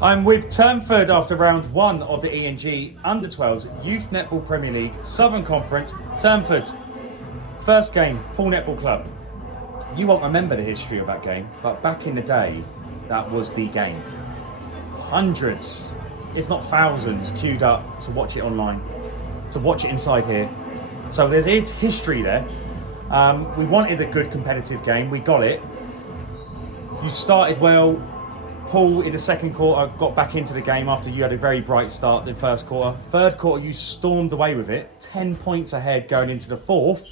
I'm with Turnford after round 1 of the E&G Under-12s Youth Netball Premier League Southern Conference. Turnford, first game, Poole Netball Club. You won't remember the history of that game, but back in the day, that was the game. Hundreds, if not thousands, queued up to watch it online, to watch it inside here. So there's history there. We wanted a good competitive game, we got it. You started well. Poole in the second quarter got back into the game after you had a very bright start in the first quarter. Third quarter, you stormed away with it, 10 points ahead going into the fourth.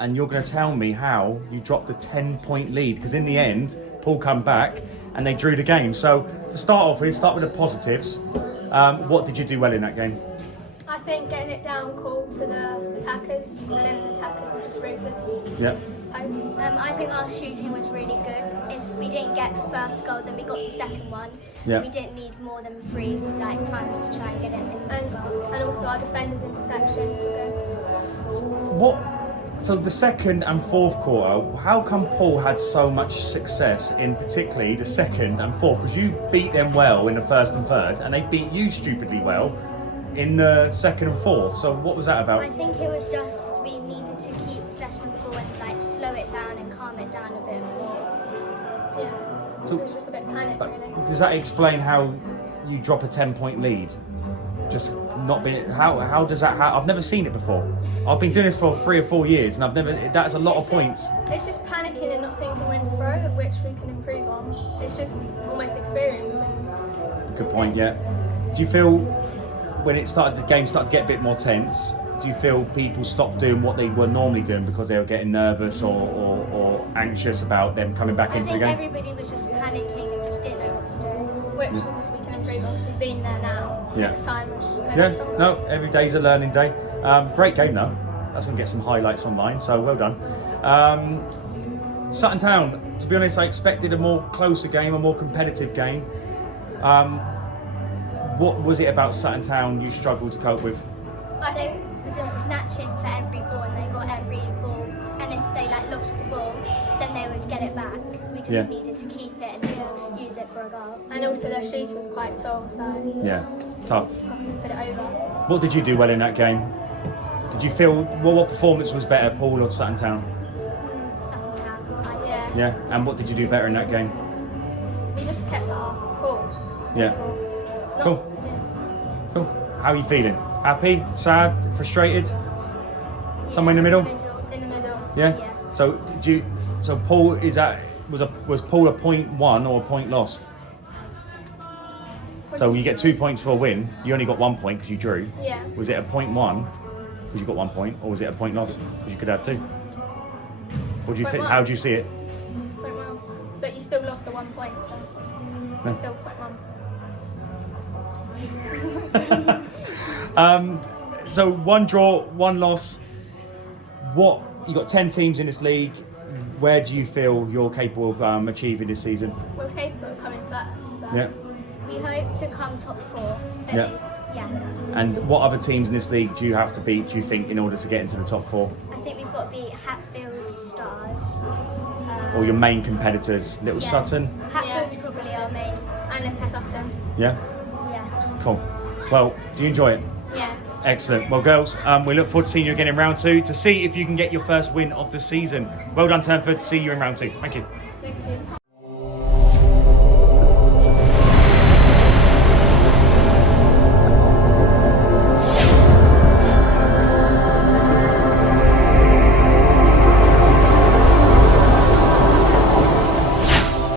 And you're going to tell me how you dropped a 10-point lead, because in the end, Poole come back and they drew the game. So to start off with, start with the positives. What did you do well in that game? I think getting it down called to the attackers, and then the attackers were just ruthless. Yeah. I think our shooting was really good. If we didn't get the first goal, then we got the second one. Yeah. We didn't need more than 3 times to try and get it in the goal. And also our defenders' interceptions were good. So the second and fourth quarter, how come Poole had so much success in particularly the second and fourth? Because you beat them well in the first and third, and they beat you stupidly well in the second and fourth. So what was that about? I think it was just we needed to keep possession of the ball and slow it down and calm it down a bit more. Yeah. So, it was just a bit panic, really. Does that explain how you drop a 10-point lead? Just not being. How does that? I've never seen it before. I've been doing this for 3 or 4 years, and I've never. That's a lot of points. It's just panicking and not thinking when to throw, which we can improve on. It's just almost experience. Good point. Yeah. Do you feel when the game started to get a bit more tense? Do you feel people stopped doing what they were normally doing because they were getting nervous or anxious about them coming back into the game? I think everybody was just panicking and just didn't know what to do. Which we can improve on, because we've been there now. Yeah. Next time we should go Yeah, no, every day's a learning day. Great game though. That's going to get some highlights online, so well done. Sutton Town, to be honest, I expected a more closer game, a more competitive game. What was it about Sutton Town you struggled to cope with? I think it was just snatching for every ball, and they got every ball. And if they lost the ball, then they would get it back. We just needed to keep it and use it for a goal. And also their shooter was quite tall, so Yeah, tough. put it over. What did you do well in that game? Did you feel what performance was better, Poole or Sutton Town? Sutton Town. Yeah. Yeah, and what did you do better in that game? We just kept our cool. Yeah. Cool. Cool. How are you feeling? Happy? Sad? Frustrated? Somewhere in the middle? In the middle. Yeah. Yeah. So Poole was Poole a point won or a point lost? So you get 2 points for a win. You only got 1 point because you drew. Yeah. Was it a point won because you got 1 point, or was it a point lost because you could have 2? What do you Point think? one. How do you see it? Point one. But you still lost the 1 point, so Yeah. still point one. So 1 draw, 1 loss. You got 10 teams in this league. Where do you feel you're capable of achieving this season? We're capable of coming first, but Yeah. We hope to come top 4 at Yeah. least. Yeah. And what other teams in this league do you have to beat, do you think, in order to get into the top 4? I think we've got to beat Hatfield Stars. Or your main competitors, Little Yeah. Sutton? Hatfield's probably our main. and Little Sutton. Yeah? Yeah. Cool. Well, do you enjoy it? Yeah. Excellent. Well, girls, we look forward to seeing you again in round 2 to see if you can get your first win of the season. Well done, Turnford. See you in round 2. Thank you. Thank you.